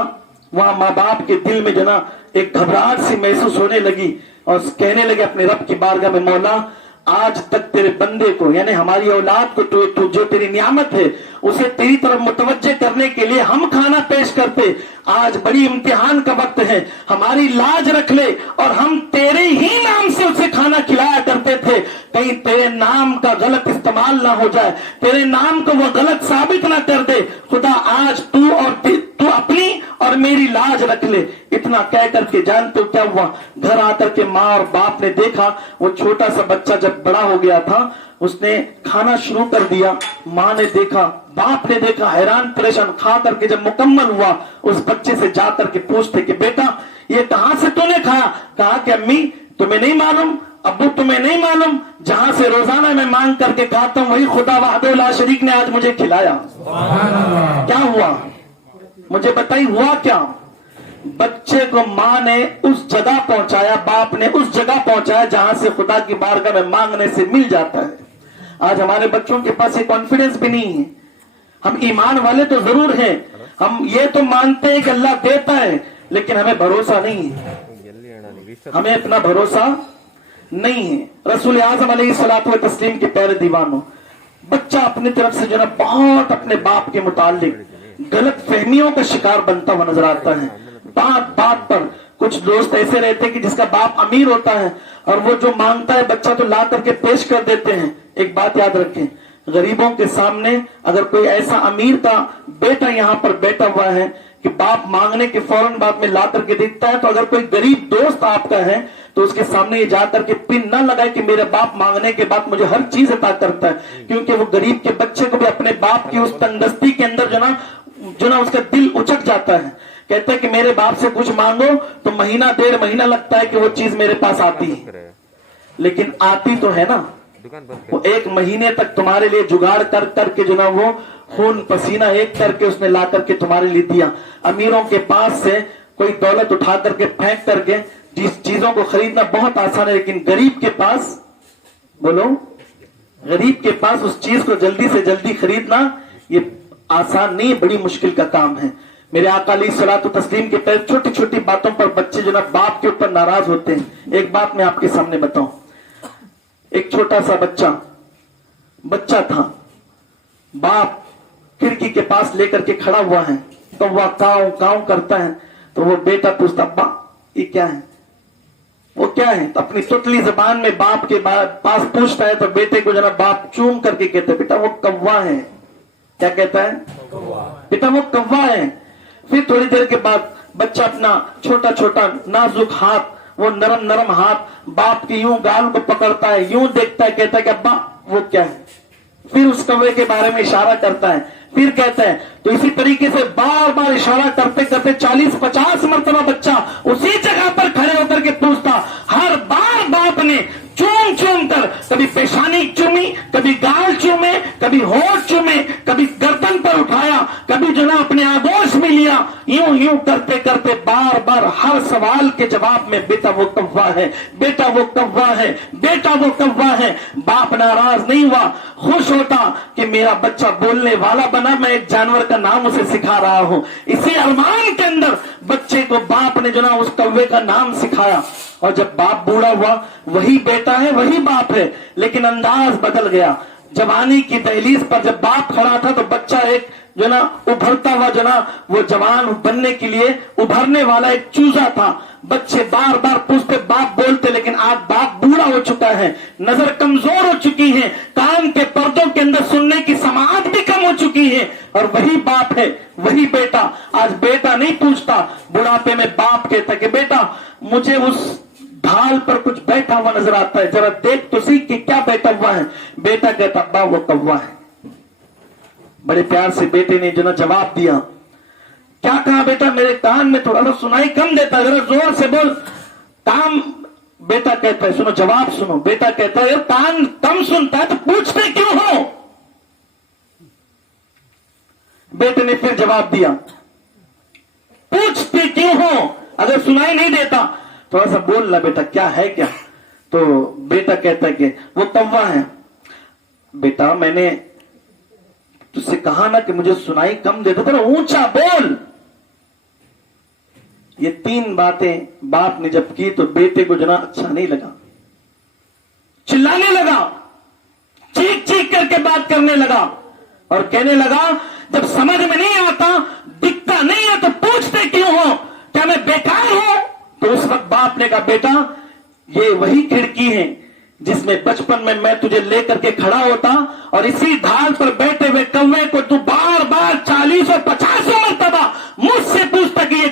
वहां माँ बाप के दिल में जना एक घबराहट सी महसूस होने लगी और कहने लगे अपने रब की बारगाह में, मौला आज तक तेरे बंदे को, यानी हमारी औलाद को, तो जो तेरी नियामत है उसे तेरी तरफ मुतवज्जे करने के लिए हम खाना पेश करते। आज बड़ी इम्तिहान का वक्त है, हमारी लाज रख ले और हम तेरे ही नाम से उसे खाना खिलाया करते थे। कहीं तेरे नाम का गलत इस्तेमाल ना हो जाए, तेरे नाम को वो गलत साबित ना कर दे। खुदा आज तू अपनी और اور میری लाज रख ले। इतना कह करके जानते हो क्या हुआ, घर आकर के माँ और बाप ने देखा वो छोटा सा बच्चा जब बड़ा हो गया था उसने खाना शुरू कर दिया। माँ ने देखा, बाप ने देखा, हैरान परेशान, खा करके जब मुकम्मल हुआ उस बच्चे से जा करके पूछते कि बेटा ये कहां से तूने खाया? कहा कि अम्मी तुम्हें नहीं मालूम, अब्बू तुम्हें नहीं मालूम, जहां से रोजाना मैं मांग करके खाता हूं वही खुदा वहदहू ला शरीक ने आज मुझे खिलाया। क्या हुआ मुझे बताइए, हुआ क्या? बच्चे को माँ ने उस जगह पहुंचाया, बाप ने उस जगह पहुंचाया जहां से खुदा की बारगाह में मांगने से मिल जाता है। आज हमारे बच्चों के पास ये कॉन्फिडेंस भी नहीं है। हम ईमान वाले तो जरूर हैं, हम ये तो मानते हैं कि अल्लाह देता है, लेकिन हमें भरोसा नहीं है, हमें अपना भरोसा नहीं है। रसूल आज़म अलैहिस्सलातु व तस्लीम के प्यारे दीवानों, बच्चा अपनी तरफ से जो ना बहुत अपने बाप के मुतालिक गलत फहमियों का शिकार बनता हुआ नजर आता है। बात बात पर कुछ दोस्त ऐसे रहते हैं कि जिसका बाप अमीर होता है और वो जो मांगता है बच्चा तो ला करके पेश कर देते हैं। एक बात याद रखें, गरीबों के सामने अगर कोई ऐसा अमीर का बेटा यहाँ पर बैठा हुआ है कि बाप मांगने के फौरन बाद में ला करके देता है, तो अगर कोई गरीब दोस्त आपका है तो उसके सामने ये जाकर के पिन ना लगाए कि मेरे बाप मांगने के बाद मुझे हर चीज अता करता है, क्योंकि वो गरीब के बच्चे को भी अपने बाप की उस तंगदस्ती के अंदर जो ना उसका दिल उचक जाता है। कहते हैं कि मेरे बाप से कुछ मांगो तो महीना डेढ़ महीना लगता है कि वो चीज मेरे पास आती है, लेकिन आती तो है ना। वो एक महीने तक तुम्हारे लिए जुगाड़ कर करके जो ना वो खून पसीना एक करके उसने ला करके तुम्हारे लिए दिया। अमीरों के पास से कोई दौलत उठा करके फेंक करके जिस चीजों को खरीदना बहुत आसान है, लेकिन गरीब के पास, बोलो, गरीब के पास उस चीज को जल्दी से जल्दी खरीदना ये आसान नहीं, बड़ी मुश्किल का काम है। मेरे आका अलैहिस्सलातु तस्लीम के पैर छोटी छोटी बातों पर बच्चे जो ना बाप के ऊपर नाराज होते हैं। एक बात मैं आपके सामने बताऊं, एक छोटा सा बच्चा था, बाप खिड़की के पास लेकर के खड़ा हुआ है, तो वह काऊ काऊ करता है, तो वो बेटा पूछता अब्बा ये क्या है, वो क्या है? तो अपनी तुतली जबान में बाप के पास पूछता है, तो बेटे को जना बाप चूम करके कहते बेटा वो कौवा है। क्या कहता है? बेटा वो कौवा है। फिर थोड़ी देर के बाद बच्चा अपना छोटा छोटा नाजुक हाथ, वो नरम नरम हाथ बाप की यूं गाल को पकड़ता है, यूं देखता है, कहता है कि अब्बा वो क्या है। फिर उस कौवे के बारे में इशारा करता है, फिर कहता है। तो इसी तरीके से बार बार इशारा करते करते 40-50 मरतबा बच्चा उसी जगह पर खड़े होकर के पूछता। हर बार बाप ने चूम चूम कर कभी पेशानी चूमी, कभी गाल चूमे, कभी होठ चूमे, कभी गर्दन पर उठाया, कभी जो ना अपने आगोश में लिया, यूं यूं करते करते बार बार हर सवाल के जवाब में बेटा वो कौवा है, बेटा वो कौवा है, बेटा वो कौवा है। बाप नाराज नहीं हुआ, खुश होता कि मेरा बच्चा बोलने वाला बना, मैं एक जानवर का नाम उसे सिखा रहा हूं। इसी अरमान के अंदर बच्चे को बाप ने जो ना उस कौवे का नाम सिखाया। और जब बाप बूढ़ा हुआ, वही बेटा है वही बाप है, लेकिन अंदाज बदल गया। जवानी की दहलीज पर जब बाप खड़ा था तो बच्चा एक जो ना उभरता हुआ जो ना वो जवान बनने के लिए उभरने वाला एक चूजा था। बच्चे बार बार पूछते, बाप बोलते, लेकिन आज बाप बूढ़ा हो चुका है, नजर कमजोर हो चुकी है, कान के पर्दों के अंदर सुनने की समाअत भी कम हो चुकी है, और वही बाप है वही बेटा। आज बेटा नहीं पूछता, बुढ़ापे में बाप कहता कि बेटा मुझे उस ढाल पर कुछ बैठा हुआ नजर आता है, जरा देख तो सही कि क्या बैठा हुआ है। बेटा कहता अब्बा वो कौवा है। बड़े प्यार से बेटे ने जो ना जवाब दिया। क्या कहा बेटा? मेरे कान में थोड़ा सा सुनाई कम देता, जरा जोर से बोल। काम बेटा कहता है, सुनो जवाब सुनो। बेटा कहता है कान कम सुनता है तो पूछते क्यों हो? बेटे ने फिर जवाब दिया, पूछते क्यों हो? अगर सुनाई नहीं देता थोड़ा सा बोल ला बेटा, क्या है क्या? तो बेटा कहता है कि वो कौवा है। बेटा मैंने तुझसे कहा ना कि मुझे सुनाई कम देता, थोड़ा ऊंचा बोल। ये 3 बातें बाप ने जब की तो बेटे को जना अच्छा नहीं लगा, चिल्लाने लगा, चीख चीख करके बात करने लगा और कहने लगा जब समझ में नहीं आता, दिखता नहीं है तो पूछते क्यों हो? क्या मैं बेकार हूं? तो उस वक्त बाप ने कहा बेटा ये वही खिड़की है जिसमें बचपन में मैं तुझे लेकर के खड़ा होता, और इसी ढाल पर बैठे हुए कौवे को तू बार बार 40 और 50 मरतबा मुझसे पूछता कि ये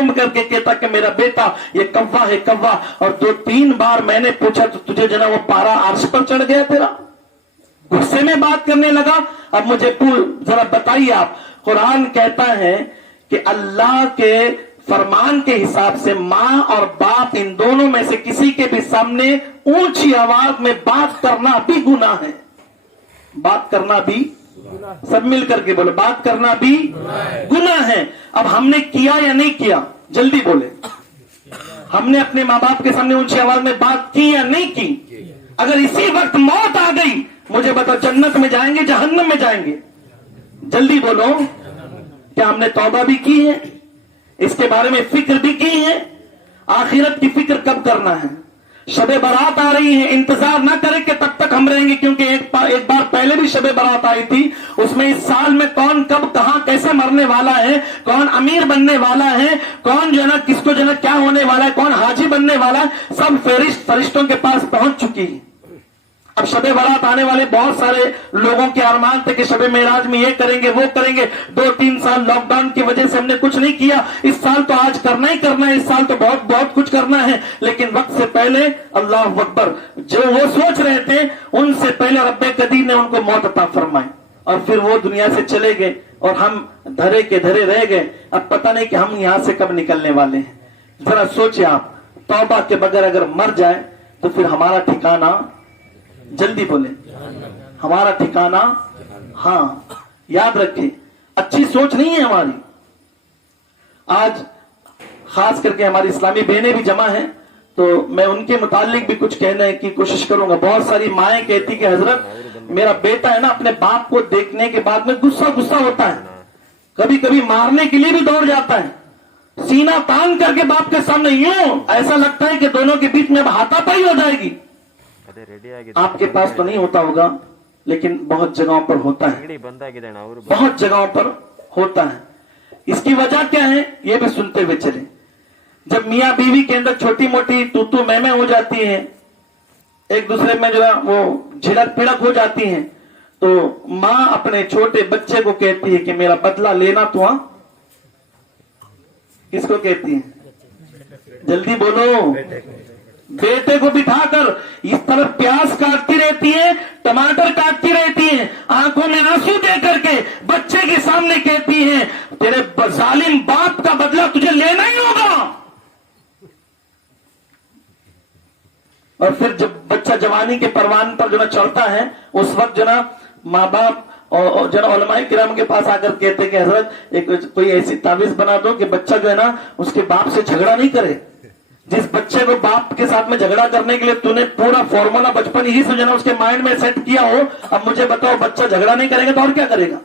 में करके कहता कि मेरा बेटा ये कव्वा है कव्वा, और 2-3 बार मैंने पूछा तो तुझे जो ना वो पारा अर्श पर चढ़ गया तेरा, गुस्से में बात करने लगा। अब मुझे जरा बताइए आप, कुरान कहता है कि अल्लाह के फरमान के हिसाब से माँ और बाप इन दोनों में से किसी के भी सामने ऊंची आवाज में बात करना भी गुनाह है। बात करना भी, सब मिल करके बोलो, बात करना भी गुनाह है। अब हमने किया या नहीं किया, जल्दी बोले। हमने अपने माँ बाप के सामने ऊंची आवाज में बात की या नहीं की? अगर इसी वक्त मौत आ गई, मुझे बताओ जन्नत में जाएंगे जहन्नम में जाएंगे? जल्दी बोलो। क्या हमने तौबा भी की है? इसके बारे में फिक्र भी की है? आखिरत की फिक्र कब करना है? शबे बारात आ रही है, इंतजार ना करें कि तब तक हम रहेंगे, क्योंकि एक बार पहले भी शबे बारात आई थी। उसमें इस साल में कौन कब कहां कैसे मरने वाला है, कौन अमीर बनने वाला है, कौन जो है ना किसको जो है क्या होने वाला है, कौन हाजी बनने वाला है, सब फरिश्तों के पास पहुंच चुकी है। अब शबे बारात आने वाले बहुत सारे लोगों के अरमान थे कि शबे मेराज में ये करेंगे वो करेंगे। 2-3 साल लॉकडाउन की वजह से हमने कुछ नहीं किया, इस साल तो आज करना ही करना है, इस साल तो बहुत बहुत कुछ करना है। लेकिन वक्त से पहले अल्लाह अकबर, जो वो सोच रहे थे उनसे पहले रब्बे कदीर ने उनको मौत अता फरमाई, और फिर वो दुनिया से चले गए और हम धरे के धरे रह गए। अब पता नहीं कि हम यहां से कब निकलने वाले हैं। जरा सोचिए आप, तौबा के बगैर अगर मर जाए तो फिर हमारा ठिकाना, जल्दी बोले, हमारा ठिकाना, हाँ याद रखें, अच्छी सोच नहीं है हमारी। आज खास करके हमारी इस्लामी बहनें भी जमा हैं, तो मैं उनके मुतालिक भी कुछ कहने की कोशिश करूंगा। बहुत सारी माएं कहती कि हजरत मेरा बेटा है ना, अपने बाप को देखने के बाद में गुस्सा होता है, कभी कभी मारने के लिए भी दौड़ जाता है, सीना तान करके बाप के सामने यूं, ऐसा लगता है कि दोनों के बीच में अब हाथापाई हो जाएगी। आपके पास तो नहीं होता होगा, लेकिन बहुत जगहों पर होता है, बहुत जगहों पर होता है। इसकी वजह क्या है ये भी सुनते हुए चले। जब मियां बीवी के अंदर छोटी मोटी तू मैं हो जाती है, एक दूसरे में जो है वो झिड़क पिड़क हो जाती है, तो माँ अपने छोटे बच्चे को कहती है कि मेरा बदला लेना तू। किसको कहती है? जल्दी बोलो। बेटे को बिठाकर इस तरफ प्याज काटती रहती है, टमाटर काटती रहती है, आंखों में आंसू दे करके बच्चे के सामने कहती है तेरे जालिम बाप का बदला तुझे लेना ही होगा। और फिर जब बच्चा जवानी के परवान पर जो ना चढ़ता है, उस वक्त जो ना माँ बाप और जो ना उलमाए किराम के पास आकर कहते हैं कि हजरत एक कोई ऐसी तावीज बना दो कि बच्चा जो है ना उसके बाप से झगड़ा नहीं करे। जिस बच्चे को बाप के साथ में झगड़ा करने के लिए तूने पूरा फॉर्मूला बचपन ही से जो ना उसके माइंड में सेट किया हो, अब मुझे बताओ बच्चा झगड़ा नहीं करेगा तो और क्या करेगा?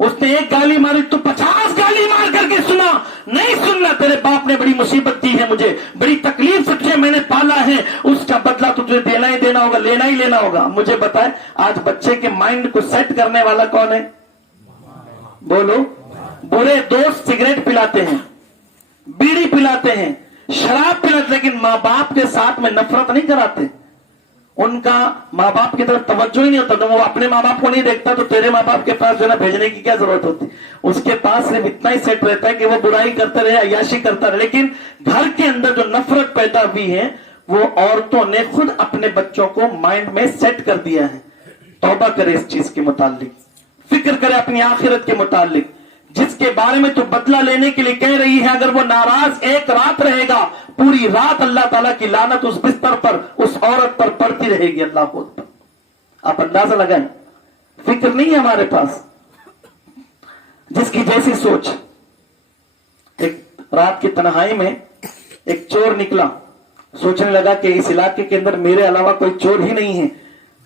उसने एक गाली मारी तो 50 गाली मार करके सुना, नहीं सुनना, तेरे बाप ने बड़ी मुसीबत दी है मुझे, बड़ी तकलीफ से तुझे मैंने पाला है, उसका बदला तुझे देना ही देना होगा, लेना ही लेना होगा। मुझे बताए आज बच्चे के माइंड को सेट करने वाला कौन है? बोलो। बुरे दोस्त सिगरेट पिलाते हैं, बीड़ी पिलाते हैं, शराब पिलाते, लेकिन माँ बाप के साथ में नफरत नहीं कराते। उनका माँ बाप की तरफ तवज्जो ही नहीं होता। तो वो अपने माँ बाप को नहीं देखता तो तेरे माँ बाप के पास जो है भेजने की क्या जरूरत होती? उसके पास सिर्फ इतना ही सेट रहता है कि वो बुराई करते रहे, अय्याशी करता रहे। लेकिन घर के अंदर जो नफरत पैदा हुई है वो औरतों ने खुद अपने बच्चों को माइंड में सेट कर दिया है। तौबा करे इस चीज के मुतालिक, फिक्र करे अपनी आखिरत के मुतालिक। जिसके बारे में तो बदला लेने के लिए कह रही है, अगर वो नाराज एक रात रहेगा, पूरी रात अल्लाह ताला की लानत उस बिस्तर पर, उस औरत पर पड़ती रहेगी। अल्लाह को आप अंदाजा लगाएं, फिक्र नहीं है हमारे पास। जिसकी जैसी सोच। एक रात की तन्हाई में एक चोर निकला, सोचने लगा कि इस इलाके के अंदर मेरे अलावा कोई चोर ही नहीं है,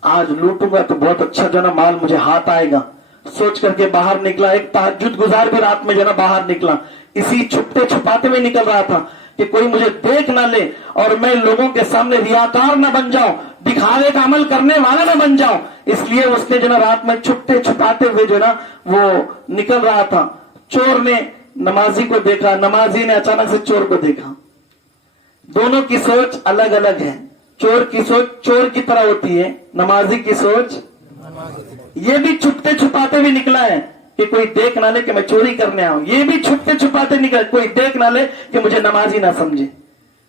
आज लूटूंगा तो बहुत अच्छा जो ना माल मुझे हाथ आएगा। सोच करके बाहर निकला। एक तहज्जुद गुजार भी रात में जो ना बाहर निकला, इसी छुपते छुपाते हुए निकल रहा था कि कोई मुझे देख ना ले और मैं लोगों के सामने रियाकार ना बन जाऊं, दिखावे का अमल करने वाला ना बन जाऊं। इसलिए उसने जो ना रात में छुपते छुपाते हुए जो ना वो निकल रहा था। चोर ने नमाजी को देखा, नमाजी ने अचानक से चोर को देखा। दोनों की सोच अलग अलग है। चोर की सोच चोर की तरह होती है, नमाजी की सोच, ये भी छुपते छुपाते भी निकला है, کہ कोई देख ना ले कि मैं चोरी करने आऊं, ये भी छुपते छुपाते निकल, कोई देख ना ले कि मुझे नमाजी ना समझे,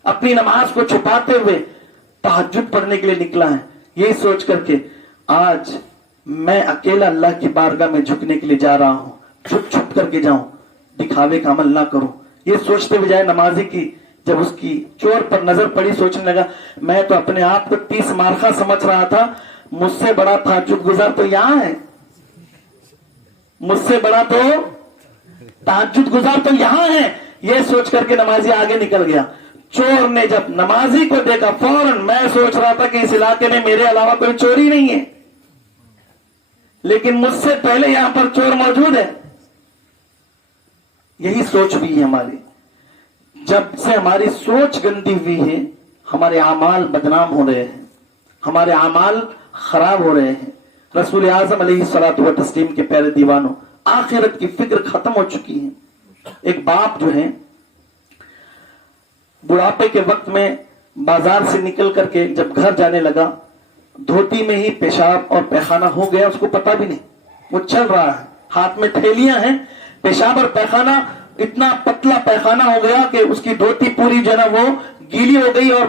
अपनी नमाज को छुपाते हुए तहज्जुद पढ़ने के लिए निकला है। यही सोच करके आज मैं अकेला अल्लाह की बारगाह में झुकने के लिए जा रहा हूं, छुप छुप करके जाऊं, दिखावे का अमल ना करूं। ये सोचते बजाय नमाजी की जब उसकी चोर पर नजर पड़ी, सोचने लगा मैं तो अपने आप को 30 मार्का समझ रहा था, मुझसे बड़ा तहज्जुद गुजार तो यहां है, मुझसे बड़ा तो तहज्जुद गुजार तो यहां है। ये सोच करके नमाजी आगे निकल गया। चोर ने जब नमाजी को देखा फौरन, मैं सोच रहा था कि इस इलाके में मेरे अलावा कोई चोर ही नहीं है, लेकिन मुझसे पहले यहां पर चोर मौजूद है। यही सोच हुई है हमारी। जब से हमारी सोच गंदी हुई है, हमारे आमाल बदनाम हो रहे हैं, हमारे आमाल खराब हो रहे हैं। रसूल आजम अलैहिस्सलातु व तस्लीम के प्यारे दीवानों, आखिरत की फिक्र खत्म हो चुकी है। एक बाप जो है बुढ़ापे के वक्त में बाजार से निकल करके जब घर जाने लगा, धोती में ही पेशाब और पैखाना हो गया, उसको पता भी नहीं, वो चल रहा है, हाथ में थैलियां हैं, पेशाब और पैखाना, इतना पतला पैखाना हो गया कि उसकी धोती पूरी जो है वो गीली हो गई और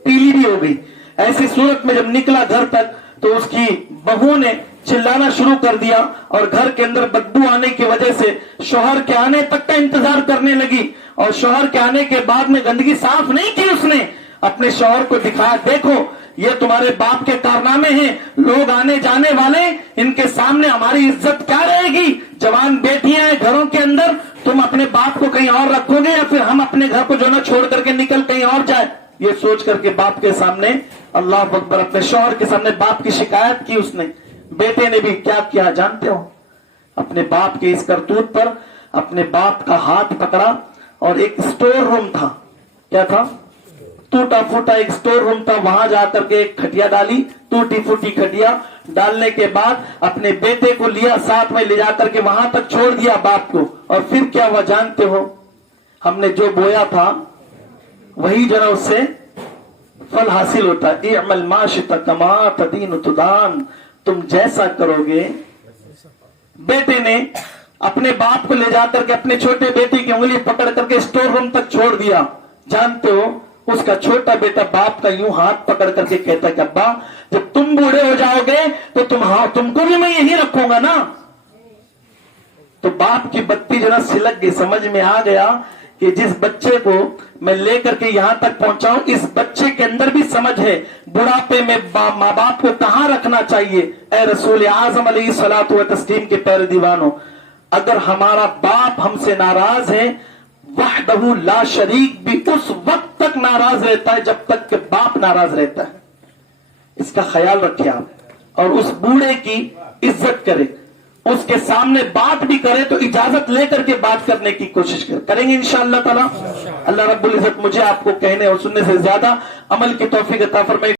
पीली भी हो गई। ऐसी सूरत में जब निकला घर तक तो उसकी बहू ने चिल्लाना शुरू कर दिया और घर के अंदर बदबू आने की वजह से शौहर के आने तक का इंतजार करने लगी। और शौहर के आने के बाद में गंदगी साफ नहीं की, उसने अपने शौहर को दिखाया, देखो ये तुम्हारे बाप के कारनामे हैं, लोग आने जाने वाले, इनके सामने हमारी इज्जत क्या रहेगी। जवान बेटियां हैं घरों के अंदर, तुम अपने बाप को कहीं और रखोगे या फिर हम अपने घर को जो ना छोड़ करके निकल कहीं और जाए। ये सोच करके बाप के सामने, अल्लाह अकबर, अपने शौहर के सामने बाप की शिकायत की उसने। बेटे ने भी क्या किया जानते हो, अपने बाप के इस करतूत पर अपने बाप का हाथ पकड़ा और एक स्टोर रूम था, क्या था, टूटा फूटा एक स्टोर रूम था, वहां जाकर के एक खटिया डाली, टूटी फूटी खटिया डालने के बाद अपने बेटे को लिया, साथ में ले जाकर के वहां तक छोड़ दिया बाप को। और फिर क्या हुआ जानते हो, हमने जो बोया था वही जरा उससे फल हासिल होता है। इअमल मा शिता कमा तदीन तुदान, तुम जैसा करोगे। बेटे ने अपने बाप को ले जाकर के अपने छोटे बेटे की उंगली पकड़ करके स्टोर रूम तक छोड़ दिया। जानते हो उसका छोटा बेटा बाप का यूं हाथ पकड़ करके कहता कि अब्बा जब तुम बूढ़े हो जाओगे तो तुमको भी मैं यही रखूंगा ना। तो बाप की बत्ती जरा सिलक गई, समझ में आ गया कि जिस बच्चे को मैं लेकर के यहां तक पहुंचाऊं, इस बच्चे के अंदर भी समझ है बुढ़ापे में माँ बाप को कहां रखना चाहिए। ए रसूल आजम अलैहिस्सलातु व तस्लीम के प्यारे दीवानों, अगर हमारा बाप हमसे नाराज है, वहदहू ला शरीक भी उस वक्त तक नाराज रहता है जब तक कि बाप नाराज रहता है। इसका ख्याल रखिए आप। और उस बूढ़े की इज्जत करें, उसके सामने बात भी करे तो इजाजत लेकर के बात करने की कोशिश करेंगे इंशाअल्लाह ताला। अल्लाह रब्बुल इज्जत मुझे आपको कहने और सुनने से ज्यादा अमल की तौफीक अता फरमाए।